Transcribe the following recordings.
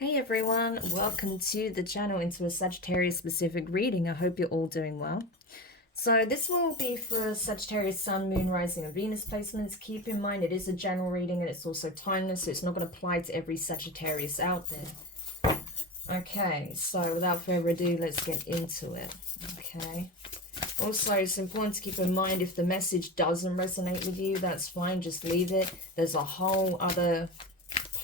Hey everyone, welcome to the channel into a Sagittarius specific reading. I hope you're all doing well. So this will be for Sagittarius Sun, Moon, Rising and Venus placements. Keep in mind it is a general reading and it's also timeless, so it's not going to apply to every Sagittarius out there. Okay, so without further ado, let's get into it. Okay. Also, it's important to keep in mind if the message doesn't resonate with you, that's fine, just leave it. There's a whole other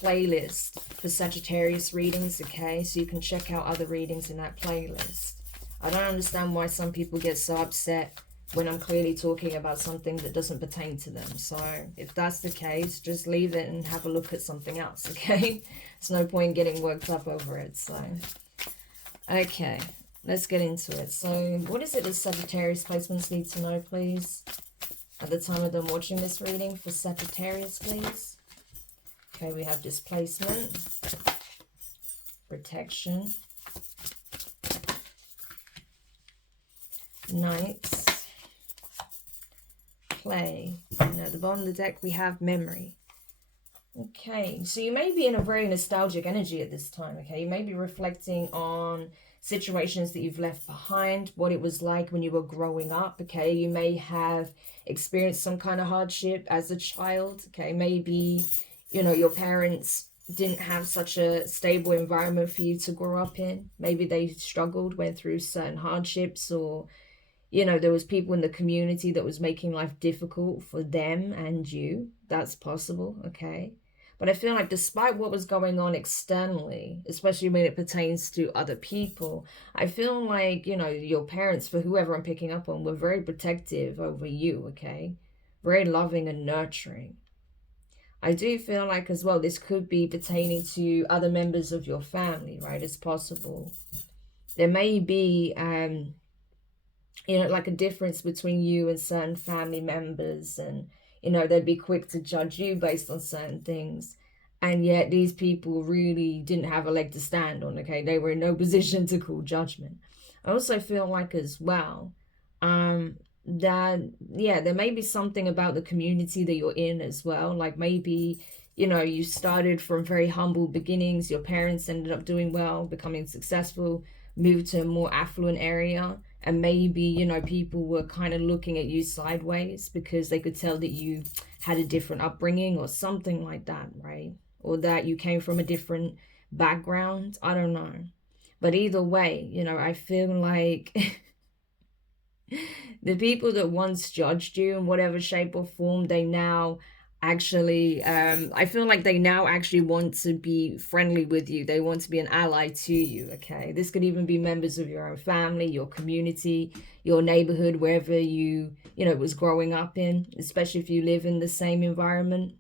playlist for Sagittarius readings, okay? So you can check out other readings in that playlist. I don't understand why some people get so upset when I'm clearly talking about something that doesn't pertain to them. So if that's the case, just leave it and have a look at something else, okay? There's no point getting worked up over it. So, okay, let's get into it. So what is it that Sagittarius placements need to know, please? At the time of them watching this reading for Sagittarius, please. Okay, we have displacement, protection, knights, play, and at the bottom of the deck we have memory. Okay, so you may be in a very nostalgic energy at this time, okay? You may be reflecting on situations that you've left behind, what it was like when you were growing up, okay? You may have experienced some kind of hardship as a child, okay? Maybe, you know, your parents didn't have such a stable environment for you to grow up in. Maybe they struggled, went through certain hardships, or, you know, there was people in the community that was making life difficult for them and you. That's possible, okay? But I feel like despite what was going on externally, especially when it pertains to other people, I feel like, you know, your parents, for whoever I'm picking up on, were very protective over you, okay? Very loving and nurturing. I do feel like as well, this could be pertaining to other members of your family, right? It's possible. There may be, you know, like a difference between you and certain family members, and, you know, they'd be quick to judge you based on certain things. And yet these people really didn't have a leg to stand on, okay? They were in no position to call judgment. I also feel like as well, that, yeah, there may be something about the community that you're in as well. Like maybe, you know, you started from very humble beginnings, your parents ended up doing well, becoming successful, moved to a more affluent area, and maybe, you know, people were kind of looking at you sideways because they could tell that you had a different upbringing or something like that, right? Or that you came from a different background. I don't know. But either way, you know, I feel like the people that once judged you in whatever shape or form, they now actually, I feel like they now actually want to be friendly with you. They want to be an ally to you, okay? This could even be members of your own family, your community, your neighborhood, wherever you know, was growing up in, especially if you live in the same environment.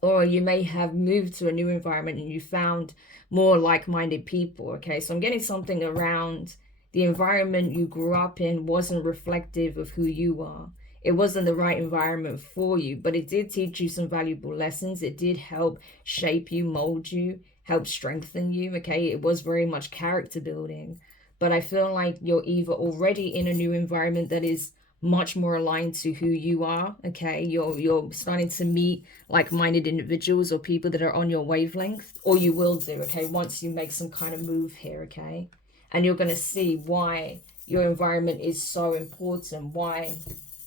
Or you may have moved to a new environment and you found more like-minded people, okay? So I'm getting something around the environment you grew up in wasn't reflective of who you are. It wasn't the right environment for you, but it did teach you some valuable lessons. It did help shape you, mold you, help strengthen you, okay? It was very much character building. But I feel like you're either already in a new environment that is much more aligned to who you are, okay? You're starting to meet like-minded individuals or people that are on your wavelength, or you will do, okay, once you make some kind of move here, okay? And you're going to see why your environment is so important, why,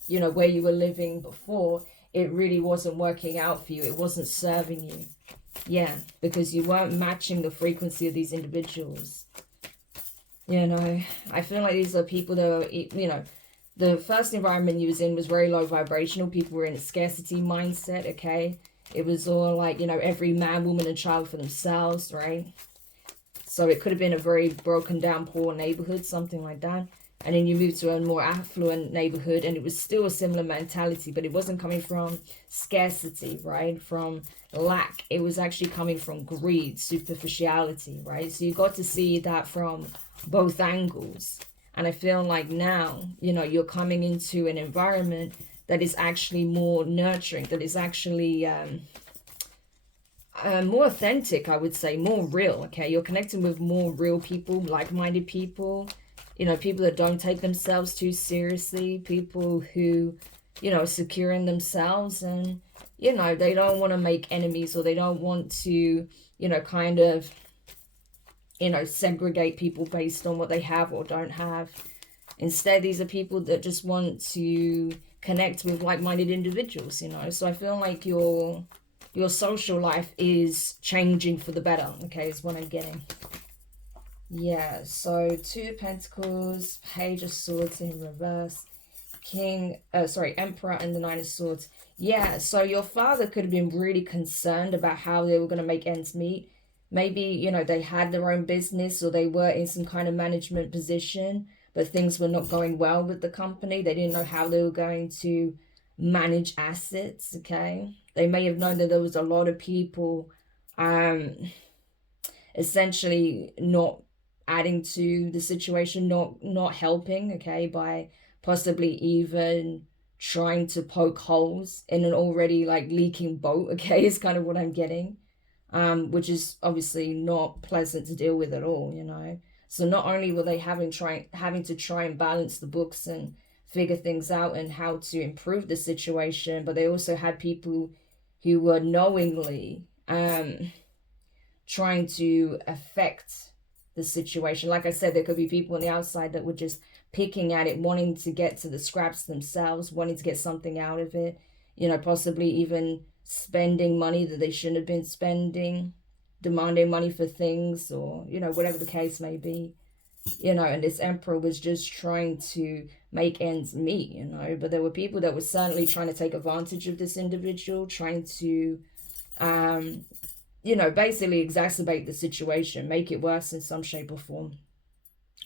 you know, where you were living before, it really wasn't working out for you. It wasn't serving you. Yeah, because you weren't matching the frequency of these individuals. You know, I feel like these are people that are, you know, the first environment you was in was very low vibrational. People were in a scarcity mindset, okay? It was all like, you know, every man, woman, and child for themselves, right? So it could have been a very broken down, poor neighborhood, something like that. And then you moved to a more affluent neighborhood and it was still a similar mentality, but it wasn't coming from scarcity, right? From lack. It was actually coming from greed, superficiality, right? So you got to see that from both angles. And I feel like now, you know, you're coming into an environment that is actually more nurturing, that is actually more authentic, I would say, more real, okay? You're connecting with more real people, like-minded people, you know, people that don't take themselves too seriously, people who, you know, are secure in themselves and, you know, they don't want to make enemies or they don't want to you know, kind of, you know, segregate people based on what they have or don't have. Instead, these are people that just want to connect with like-minded individuals, you know. So I feel like your social life is changing for the better, okay, is what I'm getting. Yeah, so Two of Pentacles, Page of Swords in reverse, Emperor and the Nine of Swords. Yeah, so your father could have been really concerned about how they were going to make ends meet. Maybe, you know, they had their own business or they were in some kind of management position, but things were not going well with the company. They didn't know how they were going to manage assets, okay? They may have known that there was a lot of people essentially not adding to the situation, not helping, okay, by possibly even trying to poke holes in an already like leaking boat, okay, is kind of what I'm getting, which is obviously not pleasant to deal with at all, you know. So not only were they having to try and balance the books and figure things out and how to improve the situation, but they also had people who were knowingly trying to affect the situation. Like I said, there could be people on the outside that were just picking at it, wanting to get to the scraps themselves, wanting to get something out of it, you know, possibly even spending money that they shouldn't have been spending, demanding money for things, or, you know, whatever the case may be, you know. And this Emperor was just trying to make ends meet, you know, but there were people that were certainly trying to take advantage of this individual, trying to you know, basically exacerbate the situation, make it worse in some shape or form.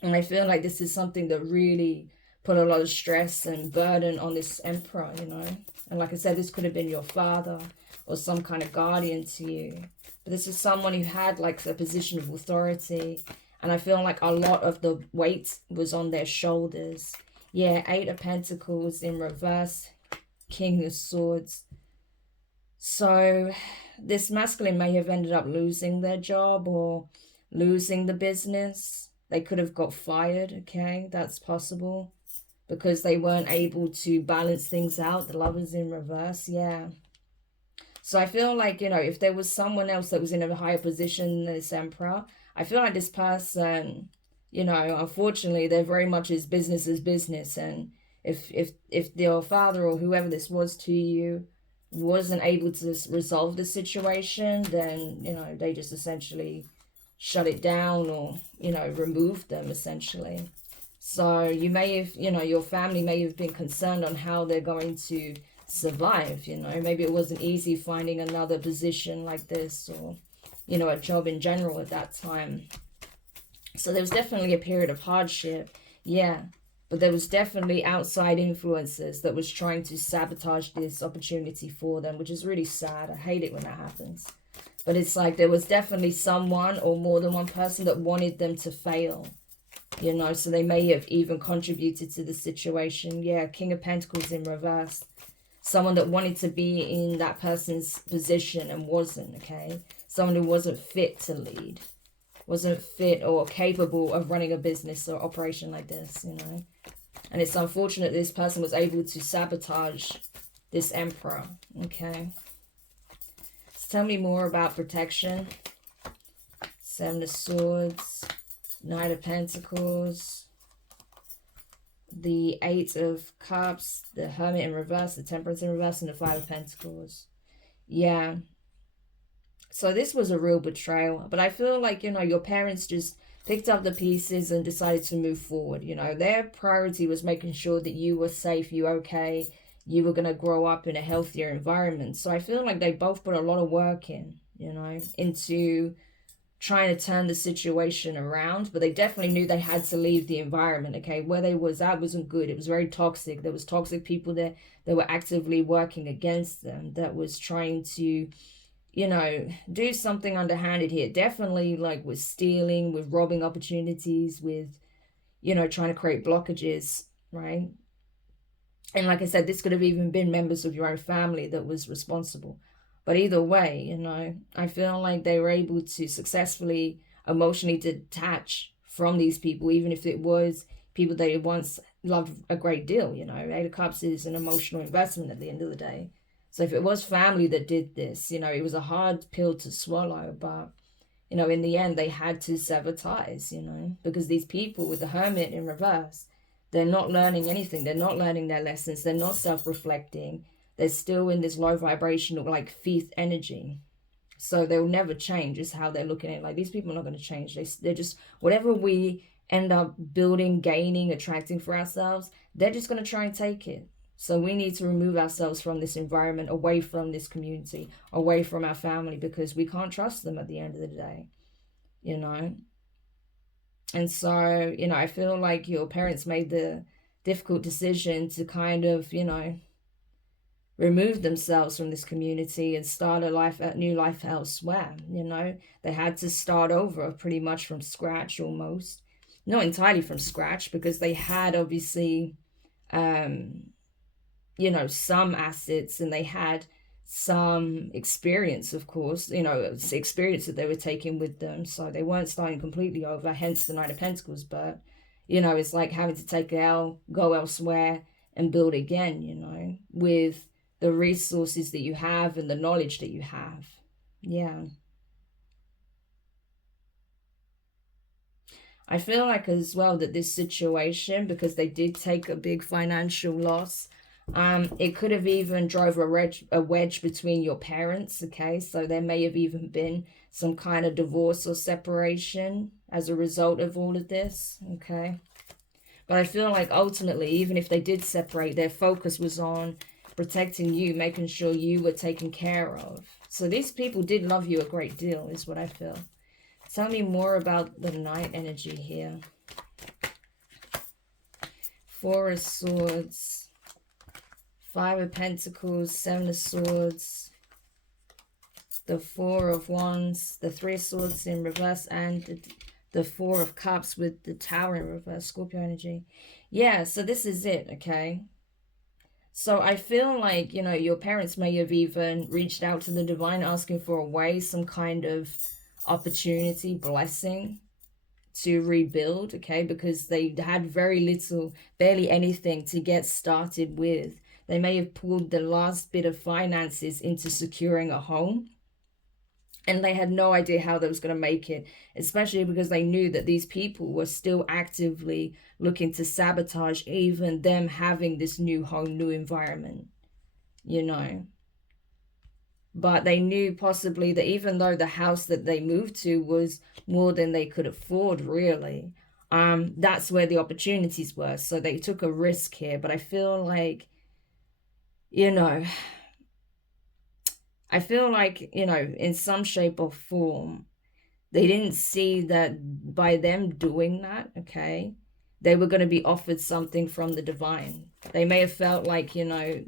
And I feel like this is something that really put a lot of stress and burden on this Emperor, you know. And like I said, this could have been your father or some kind of guardian to you. But this is someone who had like a position of authority. And I feel like a lot of the weight was on their shoulders. Yeah, Eight of Pentacles in reverse, King of Swords. So this masculine may have ended up losing their job or losing the business. They could have got fired, okay? That's possible because they weren't able to balance things out. The Lovers in reverse, yeah. So I feel like, you know, if there was someone else that was in a higher position than this Emperor, I feel like this person, you know, unfortunately, they're very much is business. And if your father or whoever this was to you wasn't able to resolve the situation, then, you know, they just essentially shut it down or, you know, removed them essentially. So you may have, you know, your family may have been concerned on how they're going to survive, you know. Maybe it wasn't easy finding another position like this or, you know, a job in general at that time. So there was definitely a period of hardship, yeah. But there was definitely outside influences that was trying to sabotage this opportunity for them, which is really sad. I hate it when that happens. But it's like there was definitely someone or more than one person that wanted them to fail, you know. So they may have even contributed to the situation. Yeah, King of Pentacles in reverse. Someone that wanted to be in that person's position and wasn't, okay? Someone who wasn't fit to lead. Wasn't fit or capable of running a business or operation like this, you know. And it's unfortunate this person was able to sabotage this Emperor, okay. So tell me more about protection. Seven of Swords, Knight of Pentacles, the Eight of Cups, the Hermit in reverse, the Temperance in reverse, and the Five of Pentacles. Yeah. So this was a real betrayal. But I feel like, you know, your parents just picked up the pieces and decided to move forward. You know, their priority was making sure that you were safe, you were okay, you were going to grow up in a healthier environment. So I feel like they both put a lot of work in, you know, into trying to turn the situation around. But they definitely knew they had to leave the environment, okay? Where they was at wasn't good. It was very toxic. There was toxic people there that were actively working against them, that was trying to, you know, do something underhanded here. Definitely like with stealing, with robbing opportunities, with, you know, trying to create blockages, right? And like I said, this could have even been members of your own family that was responsible. But either way, you know, I feel like they were able to successfully emotionally detach from these people, even if it was people they once loved a great deal, you know. Eight of Cups is an emotional investment at the end of the day. So if it was family that did this, you know, it was a hard pill to swallow, but you know, in the end, they had to sever ties, you know, because these people with the Hermit in reverse, they're not learning anything. They're not learning their lessons. They're not self-reflecting. They're still in this low vibrational, like, fifth energy. So they'll never change is how they're looking at it. Like, these people are not going to change. They're just, whatever we end up building, gaining, attracting for ourselves, they're just going to try and take it. So we need to remove ourselves from this environment, away from this community, away from our family, because we can't trust them at the end of the day, you know. And so, you know, I feel like your parents made the difficult decision to kind of, you know, remove themselves from this community and start a new life elsewhere. You know, they had to start over pretty much from scratch, almost. Not entirely from scratch, because they had obviously you know, some assets, and they had some experience, of course, you know, it's experience that they were taking with them. So they weren't starting completely over, hence the Nine of Pentacles. But, you know, it's like having to take an L, go elsewhere and build again, you know, with the resources that you have and the knowledge that you have. Yeah. I feel like as well that this situation, because they did take a big financial loss, it could have even drove a wedge between your parents, okay? So there may have even been some kind of divorce or separation as a result of all of this, okay? But I feel like ultimately, even if they did separate, their focus was on protecting you, making sure you were taken care of. So these people did love you a great deal, is what I feel. Tell me more about the Knight energy here. Four of Swords, Five of Pentacles, Seven of Swords, the Four of Wands, the Three of Swords in reverse, and the Four of Cups with the Tower in reverse, Scorpio energy. Yeah, so this is it, okay? So I feel like, you know, your parents may have even reached out to the divine asking for a way, some kind of opportunity, blessing to rebuild, okay? Because they had very little, barely anything to get started with. They may have pulled the last bit of finances into securing a home, and they had no idea how they was going to make it, especially because they knew that these people were still actively looking to sabotage even them having this new home, new environment, you know. But they knew possibly that even though the house that they moved to was more than they could afford, really, that's where the opportunities were. So they took a risk here. But I feel like, you know, in some shape or form, they didn't see that by them doing that, okay, they were going to be offered something from the divine. They may have felt like, you know,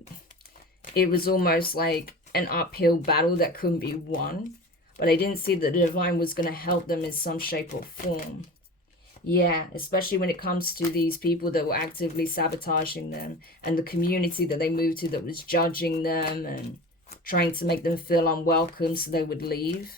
it was almost like an uphill battle that couldn't be won, but they didn't see that the divine was going to help them in some shape or form. Yeah, especially when it comes to these people that were actively sabotaging them, and the community that they moved to that was judging them and trying to make them feel unwelcome so they would leave.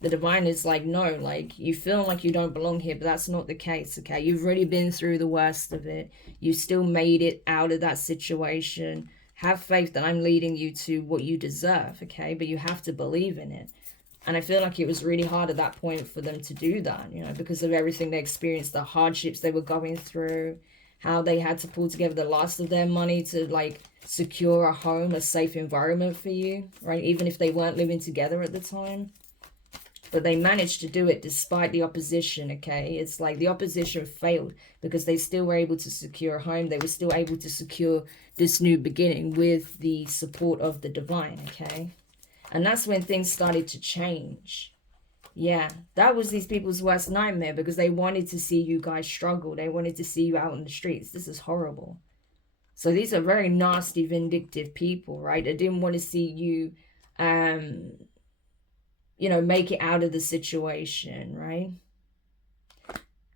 The divine is like, no, like, you feel like you don't belong here, but that's not the case, okay? You've already been through the worst of it. You still made it out of that situation. Have faith that I'm leading you to what you deserve, okay? But you have to believe in it. And I feel like it was really hard at that point for them to do that, you know, because of everything they experienced, the hardships they were going through, how they had to pull together the last of their money to, like, secure a home, a safe environment for you, right? Even if they weren't living together at the time. But they managed to do it despite the opposition, okay? It's like the opposition failed because they still were able to secure a home. They were still able to secure this new beginning with the support of the divine, okay? And that's when things started to change. Yeah, that was these people's worst nightmare, because they wanted to see you guys struggle. They wanted to see you out in the streets. This is horrible. So these are very nasty, vindictive people, right? They didn't want to see you, you know, make it out of the situation, right?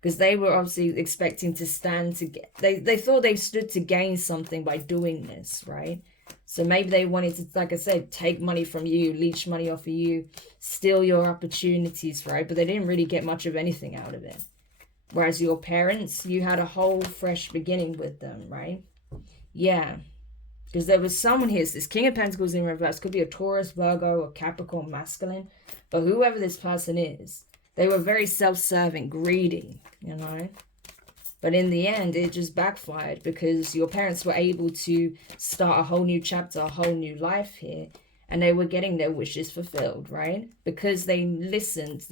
Because they were obviously expecting to stand to get, they thought they stood to gain something by doing this, right? So maybe they wanted to, like I said, take money from you, leech money off of you, steal your opportunities, right? But they didn't really get much of anything out of it. Whereas your parents, you had a whole fresh beginning with them, right? Yeah. Because there was someone here, this King of Pentacles in reverse, could be a Taurus, Virgo, or Capricorn masculine. But whoever this person is, They were very self-serving, greedy, you know. But in the end, it just backfired because your parents were able to start a whole new chapter, a whole new life here. And they were getting their wishes fulfilled, right? Because they listened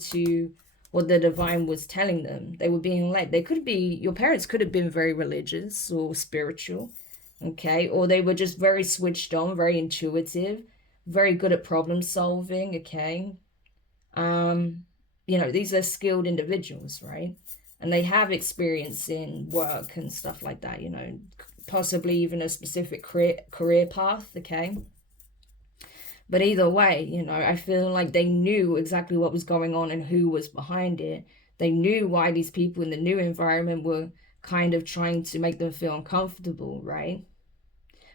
to what the divine was telling them. They were being led. They could be, your parents could have been very religious or spiritual, okay? Or they were just very switched on, very intuitive, very good at problem solving, okay? You know, these are skilled individuals, right? And they have experience in work and stuff like that, you know, possibly even a specific career path, okay? But either way, you know, I feel like they knew exactly what was going on and who was behind it. They knew why these people in the new environment were kind of trying to make them feel uncomfortable, right?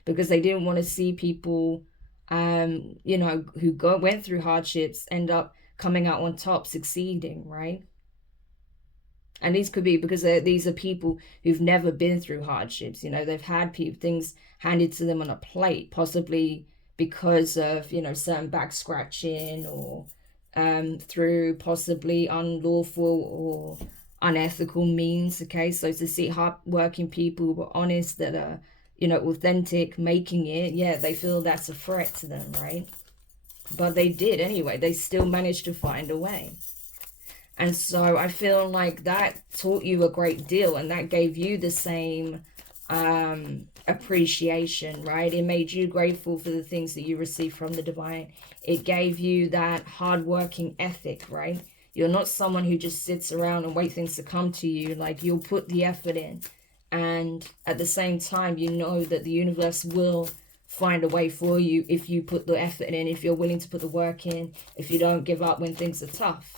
Because they didn't want to see people, you know, who went through hardships end up coming out on top, succeeding, right? And these could be because these are people who've never been through hardships. You know, they've had things handed to them on a plate, possibly because of, you know, certain back scratching or through possibly unlawful or unethical means. Okay, so to see hardworking people who are honest, that are, you know, authentic, making it, yeah, they feel that's a threat to them, right? But they did anyway. They still managed to find a way. And so I feel like that taught you a great deal, and that gave you the same appreciation, right? It made you grateful for the things that you received from the divine. It gave you that hardworking ethic, right? You're not someone who just sits around and wait things to come to you. Like, you'll put the effort in, and at the same time, you know that the universe will find a way for you if you put the effort in, if you're willing to put the work in, if you don't give up when things are tough.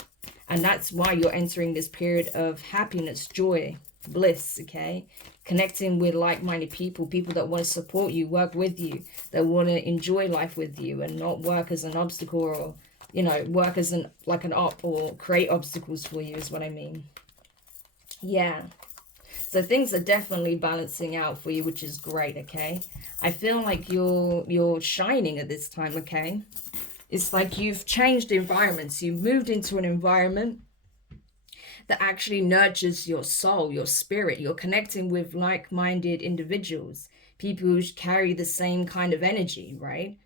And that's why you're entering this period of happiness, joy, bliss, okay? Connecting with like-minded people, people that want to support you, work with you, that want to enjoy life with you and not work as an obstacle, or, you know, work as an op, or create obstacles for you is what I mean. Yeah. So things are definitely balancing out for you, which is great, okay? I feel like you're shining at this time, okay? It's like you've changed environments. You've moved into an environment that actually nurtures your soul, your spirit. You're connecting with like-minded individuals, people who carry the same kind of energy, right?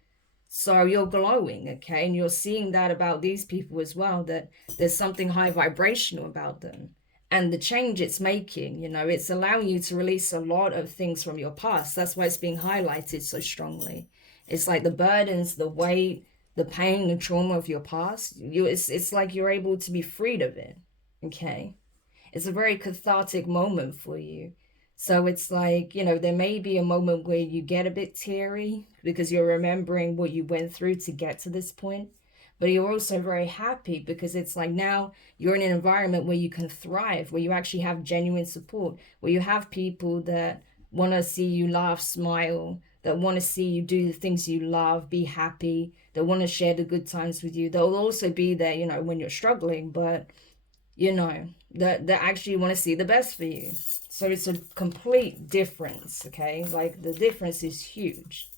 So you're glowing, okay? And you're seeing that about these people as well, that there's something high vibrational about them. And the change it's making, you know, it's allowing you to release a lot of things from your past. That's why it's being highlighted so strongly. It's like the burdens, the weight, the pain, the trauma of your past, it's like you're able to be freed of it, okay? It's a very cathartic moment for you. So it's like, you know, there may be a moment where you get a bit teary because you're remembering what you went through to get to this point. But you're also very happy because it's like now you're in an environment where you can thrive, where you actually have genuine support, where you have people that want to see you laugh, smile, that want to see you do the things you love, be happy, that want to share the good times with you. They'll also be there, you know, when you're struggling, but, you know, that actually want to see the best for you. So it's a complete difference, okay? Like, the difference is huge.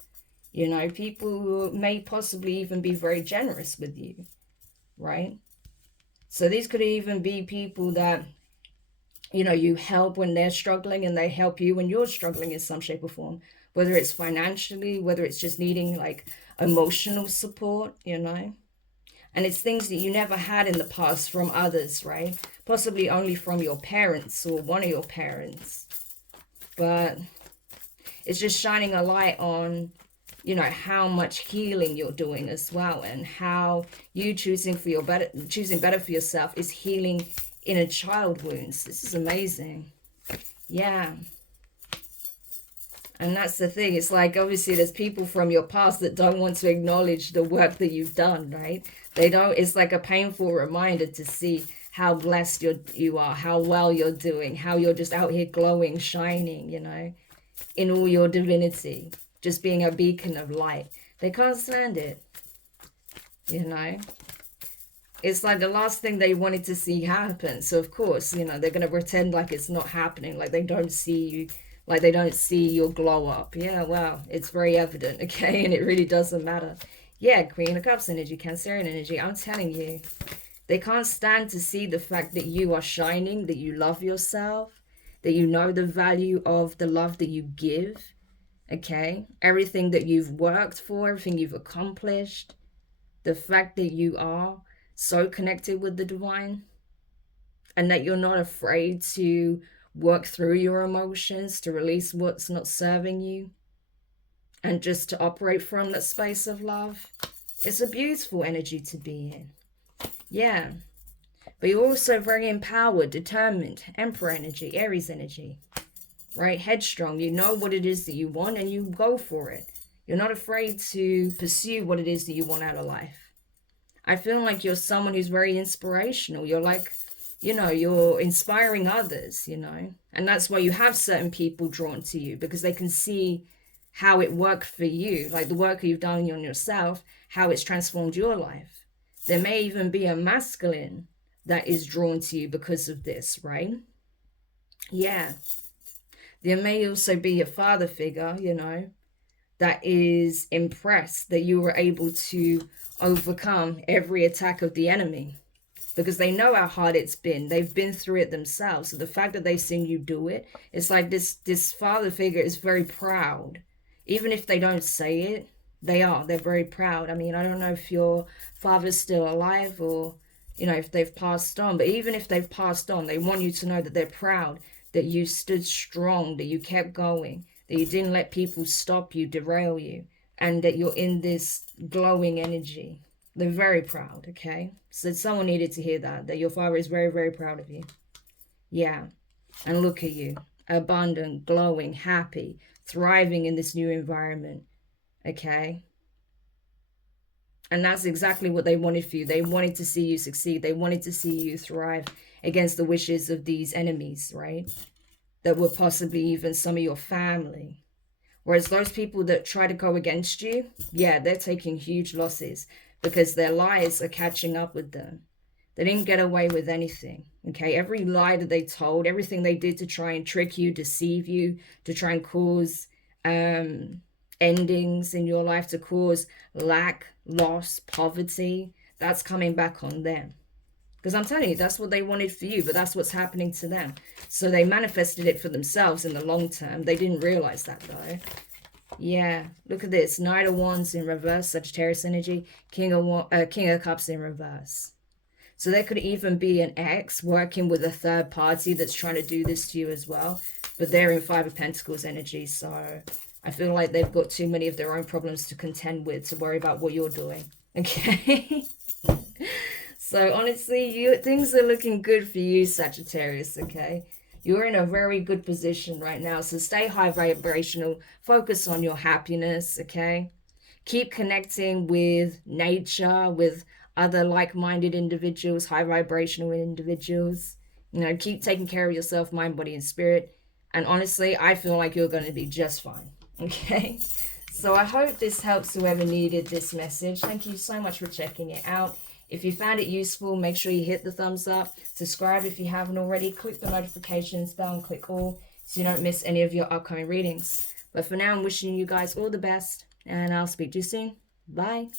You know, people may possibly even be very generous with you, right? So these could even be people that, you know, you help when they're struggling, and they help you when you're struggling in some shape or form, whether it's financially, whether it's just needing like emotional support, you know. And it's things that you never had in the past from others, right? Possibly only from your parents or one of your parents. But it's just shining a light on, you know, how much healing you're doing as well, and how you choosing better for yourself is healing inner child wounds. This is amazing. Yeah. And that's the thing. It's like, obviously there's people from your past that don't want to acknowledge the work that you've done, right? They don't. It's like a painful reminder to see how blessed you are, how well you're doing, how you're just out here glowing, shining, you know, in all your divinity, just being a beacon of light. They can't stand it, you know. It's like the last thing they wanted to see happen. So of course, you know, they're going to pretend like it's not happening, like they don't see you, like they don't see your glow up. Yeah, well, it's very evident, okay? And it really doesn't matter. Yeah, Queen of Cups energy, Cancerian energy, I'm telling you. They can't stand to see the fact that you are shining, that you love yourself, that you know the value of the love that you give, okay? Everything that you've worked for, everything you've accomplished, the fact that you are so connected with the divine, and that you're not afraid to work through your emotions, to release what's not serving you, and just to operate from that space of love. It's a beautiful energy to be in. Yeah. But you're also very empowered, determined, Emperor energy, Aries energy, right? Headstrong. You know what it is that you want and you go for it. You're not afraid to pursue what it is that you want out of life. I feel like you're someone who's very inspirational. You're like, you know, you're inspiring others, you know, and that's why you have certain people drawn to you, because they can see how it worked for you, like the work you've done on yourself, how it's transformed your life. There may even be a masculine that is drawn to you because of this, right? Yeah. There may also be a father figure, you know, that is impressed that you were able to overcome every attack of the enemy, because they know how hard it's been. They've been through it themselves. So the fact that they've seen you do it, it's like this father figure is very proud. Even if they don't say it, they're very proud. I mean, I don't know if your father's still alive or, you know, if they've passed on, but even if they've passed on, they want you to know that they're proud, that you stood strong, that you kept going, that you didn't let people stop you, derail you, and that you're in this glowing energy. They're very proud, okay? So someone needed to hear that your father is very, very proud of you. Yeah. And look at you, abundant, glowing, happy, thriving in this new environment, okay? And that's exactly what they wanted for you. They wanted to see you succeed. They wanted to see you thrive against the wishes of these enemies, right? That were possibly even some of your family. Whereas those people that try to go against you, yeah, they're taking huge losses because their lies are catching up with them. They didn't get away with anything, okay? Every lie that they told, everything they did to try and trick you, deceive you, to try and cause endings in your life, to cause lack, loss, poverty, that's coming back on them. Because I'm telling you, that's what they wanted for you, but that's what's happening to them. So they manifested it for themselves in the long term. They didn't realize that, though. Yeah, look at this. Knight of Wands in reverse, Sagittarius energy. King of Cups in reverse. So there could even be an ex working with a third party that's trying to do this to you as well. But they're in Five of Pentacles energy, so I feel like they've got too many of their own problems to contend with to worry about what you're doing. Okay? So honestly, things are looking good for you, Sagittarius, okay? You're in a very good position right now. So stay high vibrational. Focus on your happiness, okay? Keep connecting with nature, with other like-minded individuals, high vibrational individuals. You know, keep taking care of yourself, mind, body, and spirit. And honestly, I feel like you're going to be just fine, okay? So I hope this helps whoever needed this message. Thank you so much for checking it out. If you found it useful, make sure you hit the thumbs up. Subscribe if you haven't already. Click the notifications bell and click all so you don't miss any of your upcoming readings. But for now, I'm wishing you guys all the best, and I'll speak to you soon. Bye.